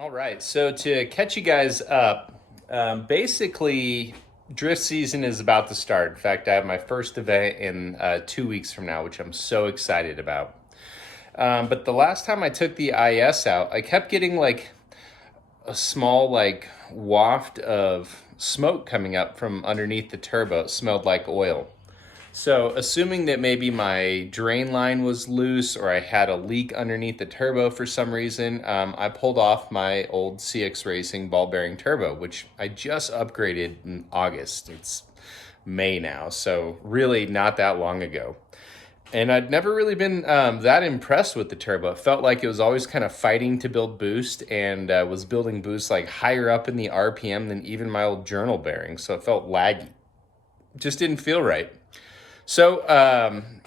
All right, so to catch you guys up, basically, drift season is about to start. In fact, I have my first event in 2 weeks from now, which I'm so excited about. But the last time I took the IS out, I kept getting like a small waft of smoke coming up from underneath the turbo. It smelled like oil. So assuming that maybe my drain line was loose or I had a leak underneath the turbo for some reason, I pulled off my old CX Racing ball bearing turbo, which I just upgraded in August. It's May now, so really not that long ago. And I'd never really been that impressed with the turbo. It felt like it was always kind of fighting to build boost, and was building boost like higher up in the RPM than even my old journal bearing. So it felt laggy. Just didn't feel right. So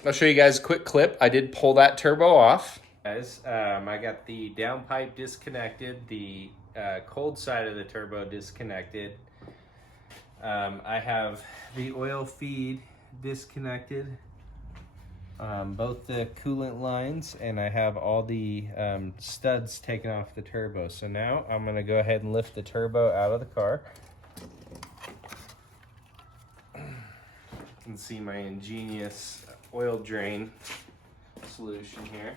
I'll show you guys a quick clip. I did pull that turbo off. Guys, I got the downpipe disconnected, the cold side of the turbo disconnected. I have the oil feed disconnected, both the coolant lines, and I have all the studs taken off the turbo. So now I'm going to go ahead and lift the turbo out of the car. You can see my ingenious oil drain solution here.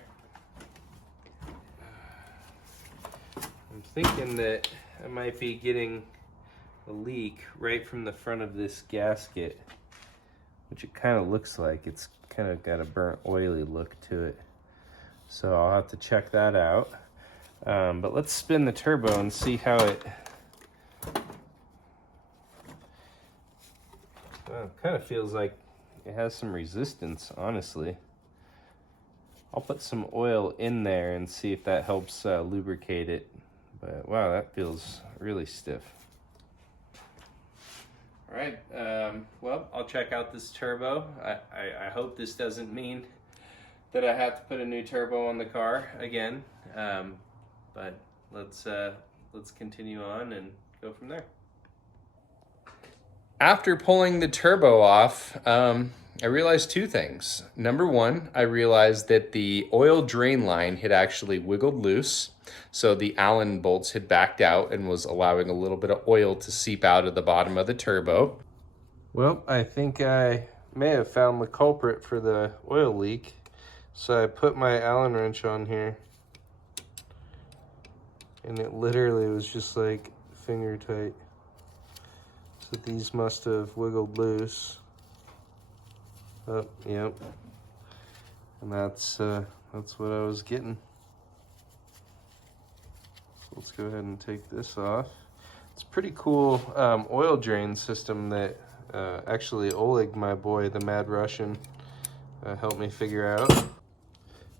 I'm thinking that I might be getting a leak right from the front of this gasket, which it kind of looks like. It's kind of got a burnt oily look to it. So I'll have to check that out. But let's spin the turbo and see how it kind of feels like it has some resistance, honestly. I'll put some oil in there and see if that helps lubricate it. But wow, that feels really stiff. All right, well, I'll check out this turbo. I hope this doesn't mean that I have to put a new turbo on the car again. But let's continue on and go from there. After pulling the turbo off, I realized two things. Number one, I realized that the oil drain line had actually wiggled loose. So the Allen bolts had backed out and was allowing a little bit of oil to seep out of the bottom of the turbo. Well, I think I may have found the culprit for the oil leak. So I put my Allen wrench on here, and it literally was just like finger tight. So these must have wiggled loose. Oh, yep. And that's what I was getting. So let's go ahead and take this off. It's a pretty cool oil drain system that actually Oleg, my boy, the Mad Russian, helped me figure out.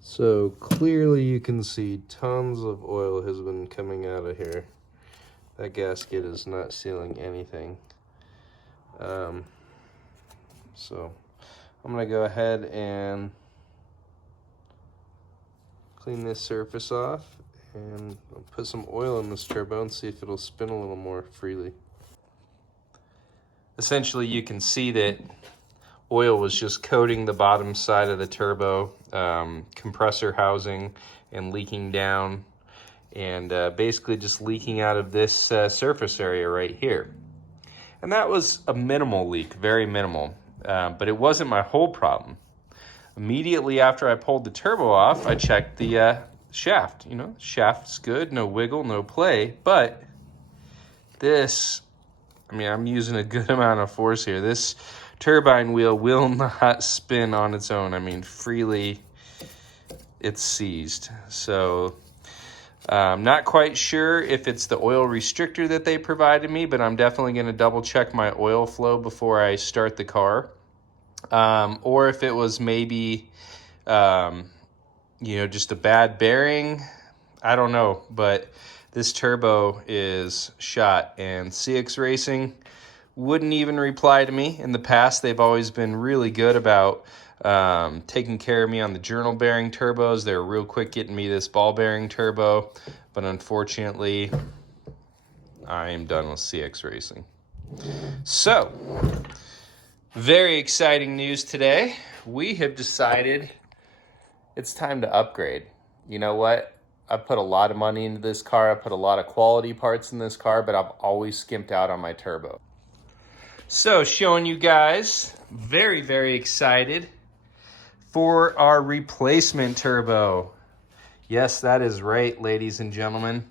So clearly you can see tons of oil has been coming out of here. That gasket is not sealing anything. So I'm gonna go ahead and clean this surface off, and I'll put some oil in this turbo and see if it'll spin a little more freely. Essentially, you can see that oil was just coating the bottom side of the turbo, compressor housing, and leaking down, and basically just leaking out of this surface area right here. And that was a minimal leak, very minimal, but it wasn't my whole problem. Immediately after I pulled the turbo off, I checked the shaft. You know, shaft's good, no wiggle, no play, but this, I mean, I'm using a good amount of force here. This turbine wheel will not spin on its own. I mean, freely, it's seized. So I'm not quite sure if it's the oil restrictor that they provided me, but I'm definitely going to double check my oil flow before I start the car. Or if it was maybe, just a bad bearing. I don't know, but this turbo is shot, and CX Racing wouldn't even reply to me. In the past, they've always been really good about taking care of me on the journal bearing turbos. They were real quick getting me this ball bearing turbo, but unfortunately, I am done with CX Racing. So, very exciting news today. We have decided it's time to upgrade. You know what? I put a lot of money into this car. I put a lot of quality parts in this car, but I've always skimped out on my turbo. So showing you guys, very, very excited for our replacement turbo. Yes, that is right, ladies and gentlemen.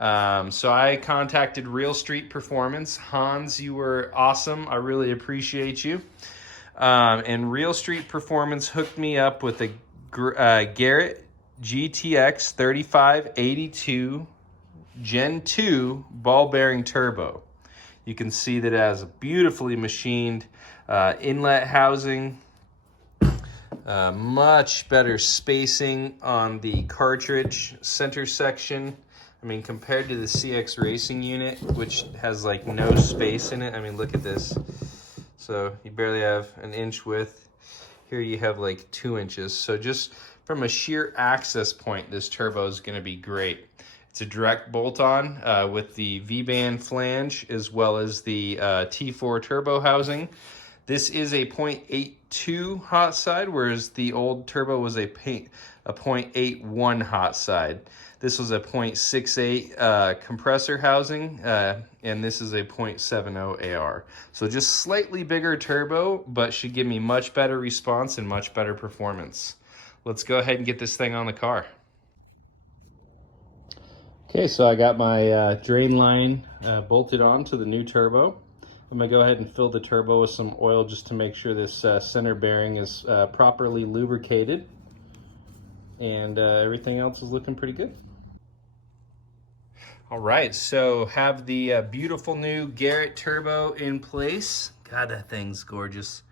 So I contacted Real Street Performance. Hans, you were awesome. I really appreciate you. And Real Street Performance hooked me up with a Garrett GTX 3582 Gen 2 ball bearing turbo. You can see that it has a beautifully machined inlet housing, much better spacing on the cartridge center section. I mean, compared to the CX Racing unit, which has like no space in it. I mean, look at this. So you barely have an inch width. Here you have like 2 inches. So just from a sheer access point, this turbo is going to be great. It's a direct bolt-on with the V-band flange as well as the T4 turbo housing. This is a 0.82 hot side, whereas the old turbo was a 0.81 hot side. This was a 0.68 compressor housing, and this is a 0.70 AR. So just slightly bigger turbo, but should give me much better response and much better performance. Let's go ahead and get this thing on the car. Okay, so I got my drain line bolted on to the new turbo. I'm gonna go ahead and fill the turbo with some oil just to make sure this center bearing is properly lubricated. And everything else is looking pretty good. All right, so have the beautiful new Garrett turbo in place. God, that thing's gorgeous.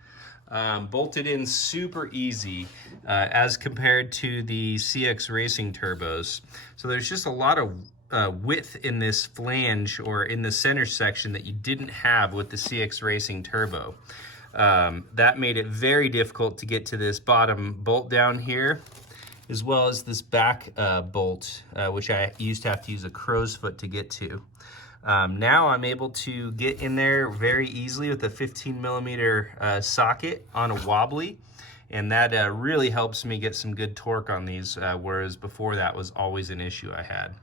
Bolted in super easy as compared to the CX Racing turbos. So there's just a lot of width in this flange or in the center section that you didn't have with the CX Racing turbo. That made it very difficult to get to this bottom bolt down here, as well as this back bolt, which I used to have to use a crow's foot to get to. Now I'm able to get in there very easily with a 15mm socket on a wobbly, and that really helps me get some good torque on these, whereas before that was always an issue I had.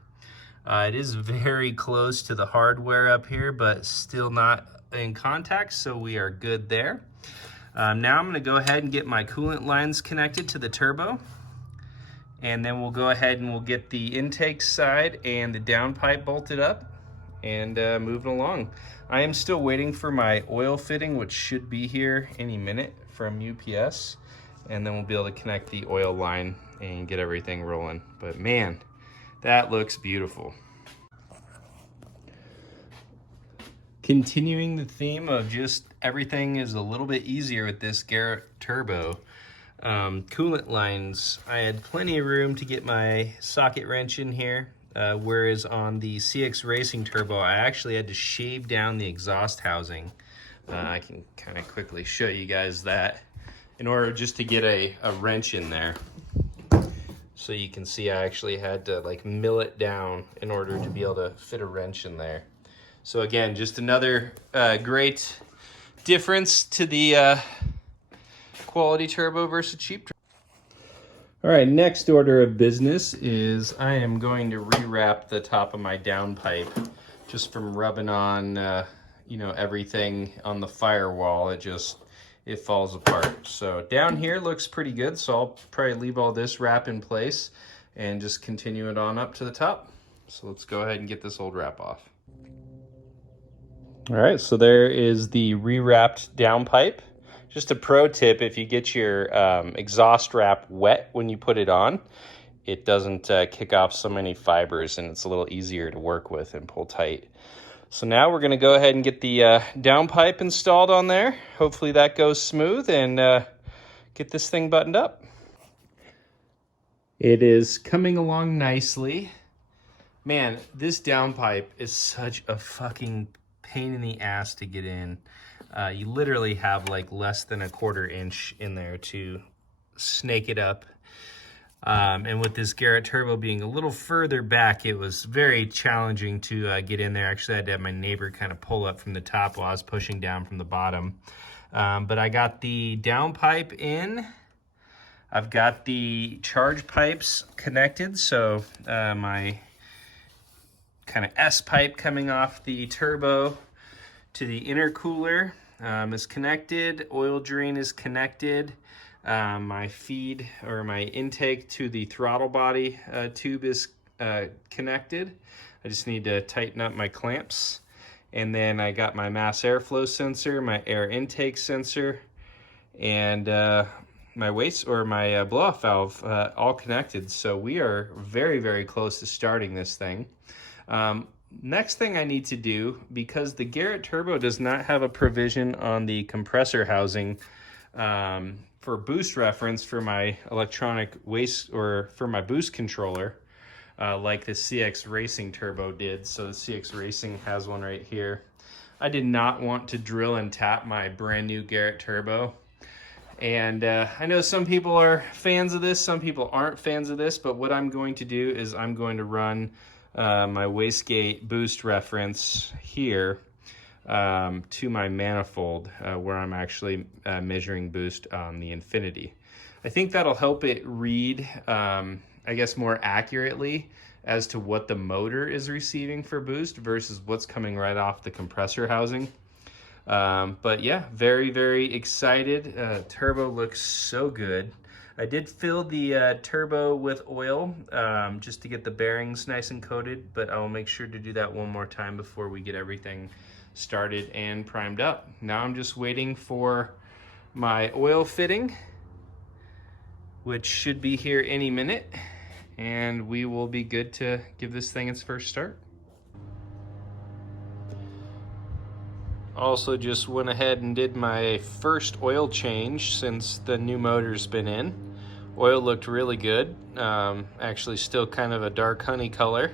It is very close to the hardware up here, but still not in contact, so we are good there. Now I'm going to go ahead and get my coolant lines connected to the turbo. And then we'll go ahead and we'll get the intake side and the downpipe bolted up and moving along. I am still waiting for my oil fitting, which should be here any minute from UPS. And then we'll be able to connect the oil line and get everything rolling. But man, that looks beautiful. Continuing the theme of just everything is a little bit easier with this Garrett turbo. Coolant lines, I had plenty of room to get my socket wrench in here, whereas on the CX Racing turbo I actually had to shave down the exhaust housing. I can kind of quickly show you guys that in order just to get a wrench in there. So you can see I actually had to like mill it down in order to be able to fit a wrench in there. So again, just another great difference to the quality turbo versus cheap turbo. All right, next order of business is I am going to rewrap the top of my downpipe just from rubbing on you know, everything on the firewall. It falls apart. So down here looks pretty good, so I'll probably leave all this wrap in place and just continue it on up to the top. So let's go ahead and get this old wrap off. All right, so there is the rewrapped downpipe. Just a pro tip, if you get your exhaust wrap wet when you put it on, it doesn't kick off so many fibers and it's a little easier to work with and pull tight. So now we're gonna go ahead and get the downpipe installed on there. Hopefully that goes smooth and get this thing buttoned up. It is coming along nicely. Man, this downpipe is such a fucking pain in the ass to get in. You literally have like less than a 1/4 inch in there to snake it up. And with this Garrett turbo being a little further back, it was very challenging to get in there. Actually, I had to have my neighbor kind of pull up from the top while I was pushing down from the bottom. But I got the downpipe in. I've got the charge pipes connected, so my kind of S pipe coming off the turbo to the intercooler is connected. Oil drain is connected. My feed or my intake to the throttle body tube is connected. I just need to tighten up my clamps. And then I got my mass airflow sensor, my air intake sensor, and my waste or my blow-off valve all connected. So we are very, very close to starting this thing. Next thing I need to do, because the Garrett Turbo does not have a provision on the compressor housing for boost reference for my electronic waste or for my boost controller, like the CX Racing Turbo did. So the CX Racing has one right here. I did not want to drill and tap my brand new Garrett Turbo. And I know some people are fans of this, some people aren't fans of this, but what I'm going to do is I'm going to run my wastegate boost reference here to my manifold where I'm actually measuring boost on the Infinity. I think that'll help it read, I guess, more accurately as to what the motor is receiving for boost versus what's coming right off the compressor housing. But yeah, very, very excited. Turbo looks so good. I did fill the turbo with oil just to get the bearings nice and coated, but I will make sure to do that one more time before we get everything started and primed up. Now I'm just waiting for my oil fitting, which should be here any minute, and we will be good to give this thing its first start. Also just went ahead and did my first oil change since the new motor's been in. Oil looked really good. Actually still kind of a dark honey color,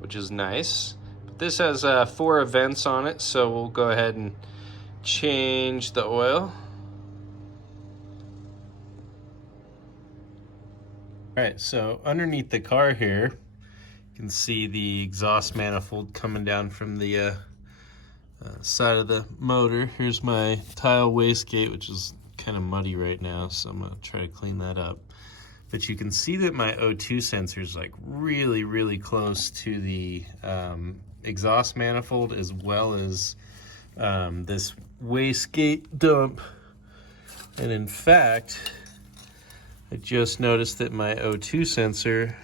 which is nice. But this has 4 events on it, so we'll go ahead and change the oil. All right, so underneath the car here, you can see the exhaust manifold coming down from the side of the motor. Here's my tile wastegate, which is kind of muddy right now, so I'm gonna try to clean that up. But you can see that my O2 sensor is like really, really close to the exhaust manifold, as well as this wastegate dump. And in fact, I just noticed that my O2 sensor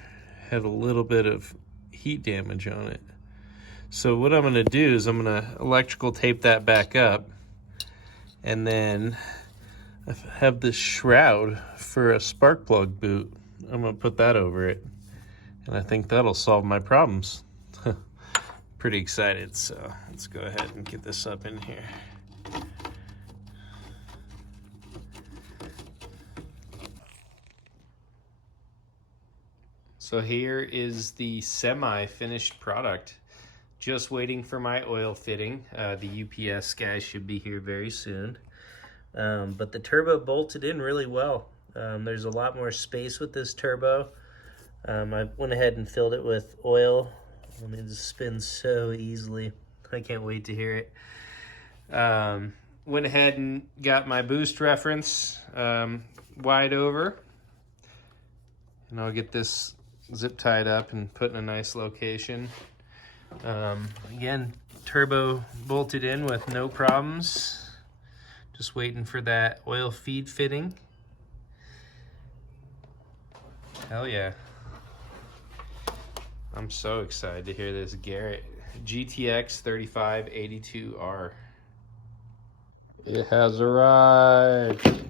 had a little bit of heat damage on it. So what I'm gonna do is I'm gonna electrical tape that back up, and then I have this shroud for a spark plug boot. I'm gonna put that over it, and I think that'll solve my problems. Pretty excited, so let's go ahead and get this up in here. So here is the semi-finished product. Just waiting for my oil fitting. The UPS guy should be here very soon. But the turbo bolted in really well. There's a lot more space with this turbo. I went ahead and filled it with oil. I mean, it spins so easily. I can't wait to hear it. Went ahead and got my boost reference wide over. And I'll get this zip tied up and put in a nice location. Again, turbo bolted in with no problems. Just waiting for that oil feed fitting. Hell yeah. I'm so excited to hear this Garrett GTX 3582R. It has arrived.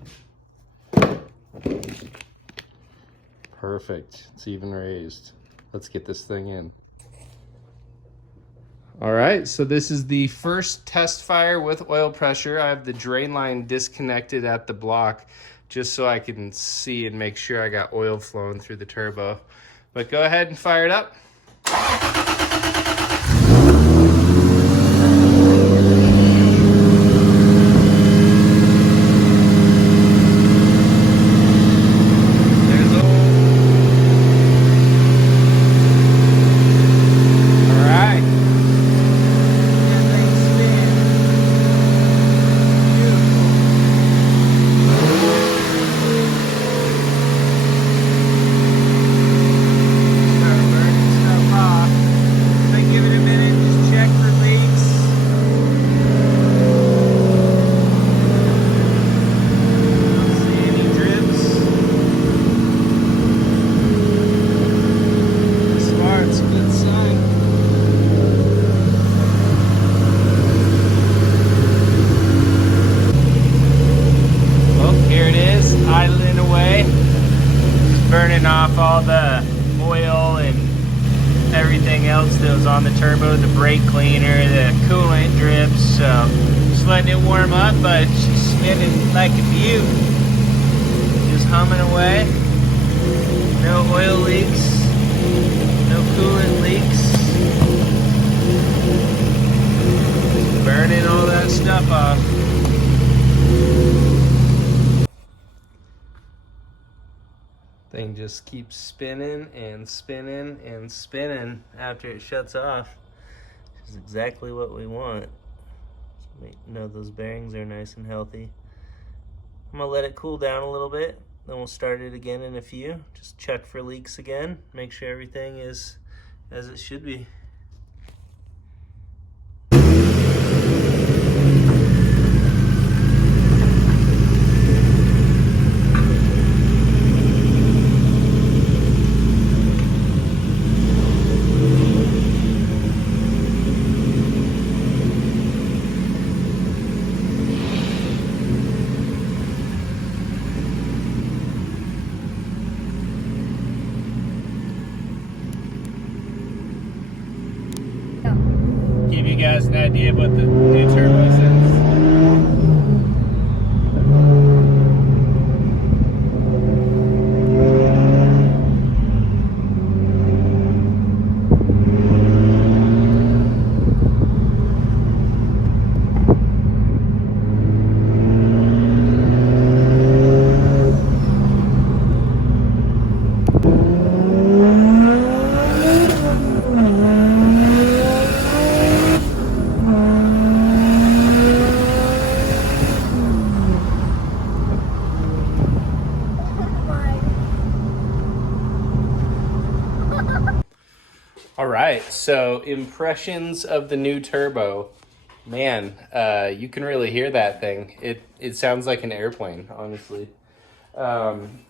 Perfect. It's even raised. Let's get this thing in. All right, so this is the first test fire with oil pressure. I have the drain line disconnected at the block just so I can see and make sure I got oil flowing through the turbo. But go ahead and fire it up. else that was on the turbo, the brake cleaner, the coolant drips. So just letting it warm up, but she's spinning like a beaut. Just humming away. No oil leaks, no coolant leaks. Just burning all that stuff off. Thing just keeps spinning and spinning and spinning after it shuts off. Which is exactly what we want. Just know those bearings are nice and healthy. I'm gonna let it cool down a little bit, then we'll start it again in a few. Just check for leaks again, make sure everything is as it should be. Give you guys an idea of what the new turbo says. All right, so impressions of the new turbo. Man, you can really hear that thing. It sounds like an airplane, honestly.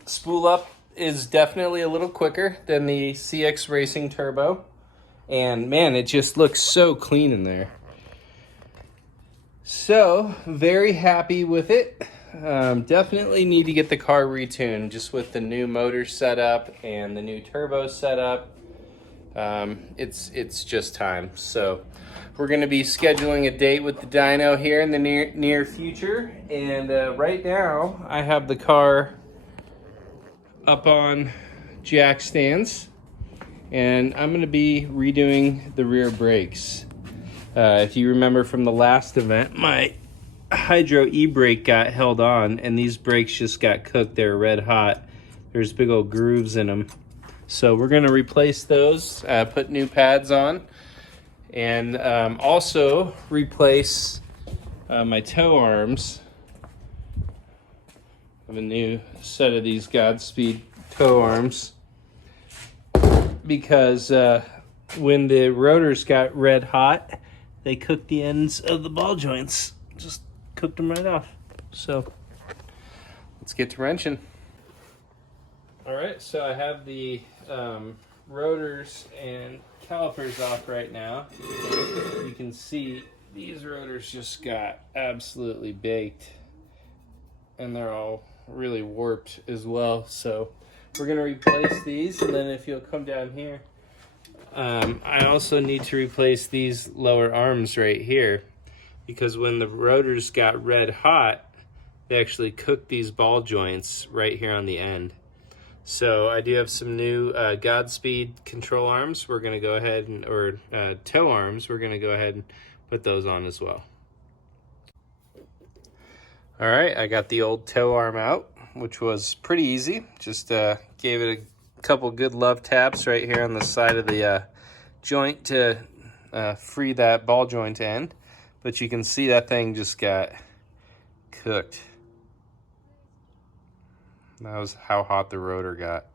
Spool up is definitely a little quicker than the CX Racing Turbo. And man, it just looks so clean in there. So, very happy with it. Definitely need to get the car retuned just with the new motor setup and the new turbo setup. It's just time. So we're going to be scheduling a date with the dyno here in the near future. And right now I have the car up on jack stands, and I'm going to be redoing the rear brakes. If you remember from the last event, my Hydro e-brake got held on, and these brakes just got cooked. They were red hot. There's big old grooves in them. So we're going to replace those, put new pads on, and also replace my tow arms. I have a new set of these Godspeed tow arms because when the rotors got red hot, they cooked the ends of the ball joints. Just cooked them right off. So let's get to wrenching. All right, so I have the rotors and calipers off right now. You can see these rotors just got absolutely baked, and they're all really warped as well. So we're gonna replace these, and then if you'll come down here, I also need to replace these lower arms right here, because when the rotors got red hot, they actually cooked these ball joints right here on the end. So I do have some new Godspeed control arms. We're going to go ahead and, or tow arms, we're going to go ahead and put those on as well. All right, I got the old tow arm out, which was pretty easy. Just gave it a couple good love taps right here on the side of the joint to free that ball joint end. But you can see that thing just got cooked. That was how hot the rotor got.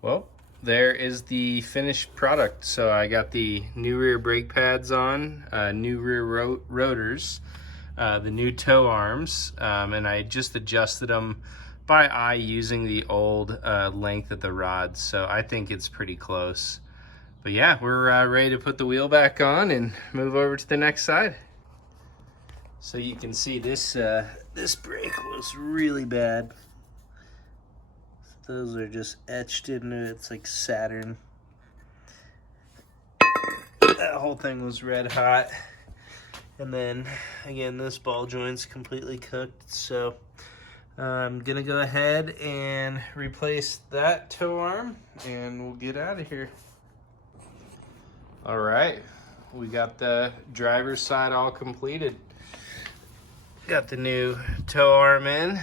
Well, there is the finished product. So I got the new rear brake pads on, new rear rotors, the new tow arms, and I just adjusted them by eye using the old length of the rods. So I think it's pretty close. But yeah, we're ready to put the wheel back on and move over to the next side. So you can see this this brake was really bad. Those are just etched into it. It's like Saturn. that whole thing was red hot. And then again, this ball joint's completely cooked, so I'm gonna go ahead and replace that tow arm and we'll get out of here. All right, we got the driver's side all completed. Got the new tow arm in,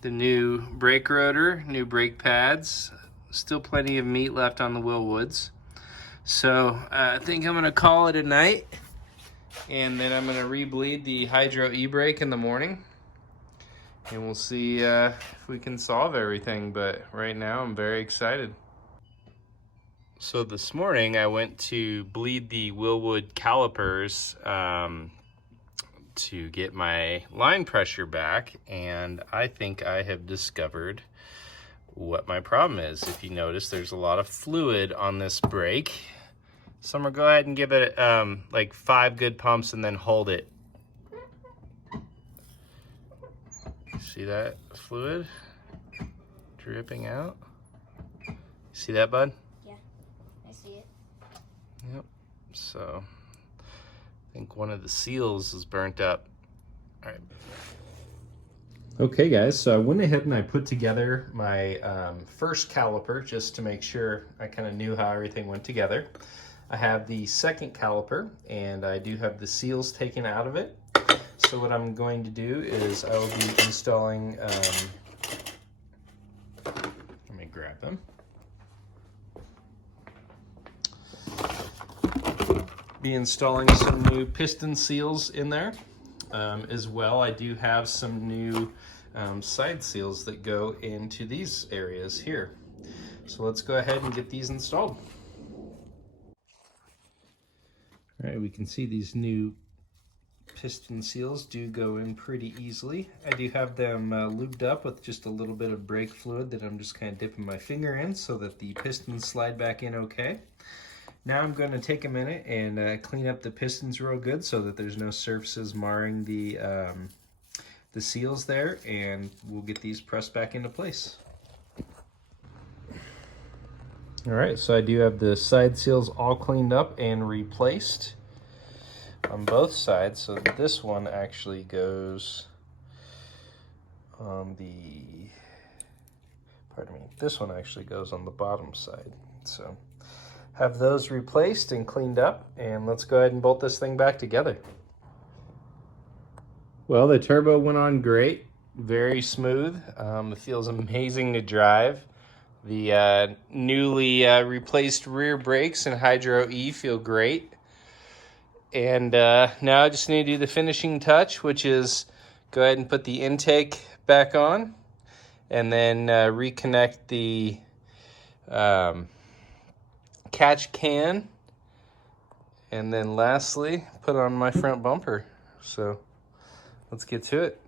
the new brake rotor, new brake pads, still plenty of meat left on the Willwoods. So I think I'm gonna call it a night, and then I'm gonna rebleed the Hydro e-brake in the morning, and we'll see if we can solve everything. But right now I'm very excited. So this morning I went to bleed the Willwood calipers to get my line pressure back, and I think I have discovered what my problem is. If you notice, there's a lot of fluid on this brake. So I'm gonna go ahead and give it like 5 good pumps and then hold it. See that fluid dripping out? See that, bud? I see it. Yep. So I think one of the seals is burnt up. All right. Okay, guys. So I went ahead and I put together my first caliper just to make sure I kind of knew how everything went together. I have the second caliper, and I do have the seals taken out of it. So what I'm going to do is I will be installing. Let me grab them. Be installing some new piston seals in there as well. I do have some new side seals that go into these areas here. So let's go ahead and get these installed. All right, we can see these new piston seals do go in pretty easily. I do have them lubed up with just a little bit of brake fluid that I'm just kind of dipping my finger in so that the pistons slide back in okay. Now I'm going to take a minute and clean up the pistons real good so that there's no surfaces marring the seals there, and we'll get these pressed back into place. All right, so I do have the side seals all cleaned up and replaced on both sides. So this one actually goes on the, this one actually goes on the bottom side. So have those replaced and cleaned up, and let's go ahead and bolt this thing back together. Well, the turbo went on great, very smooth. It feels amazing to drive. The newly replaced rear brakes and Hydro E feel great. And now I just need to do the finishing touch, which is go ahead and put the intake back on and then reconnect the catch can, and then lastly put on my front bumper. So let's get to it.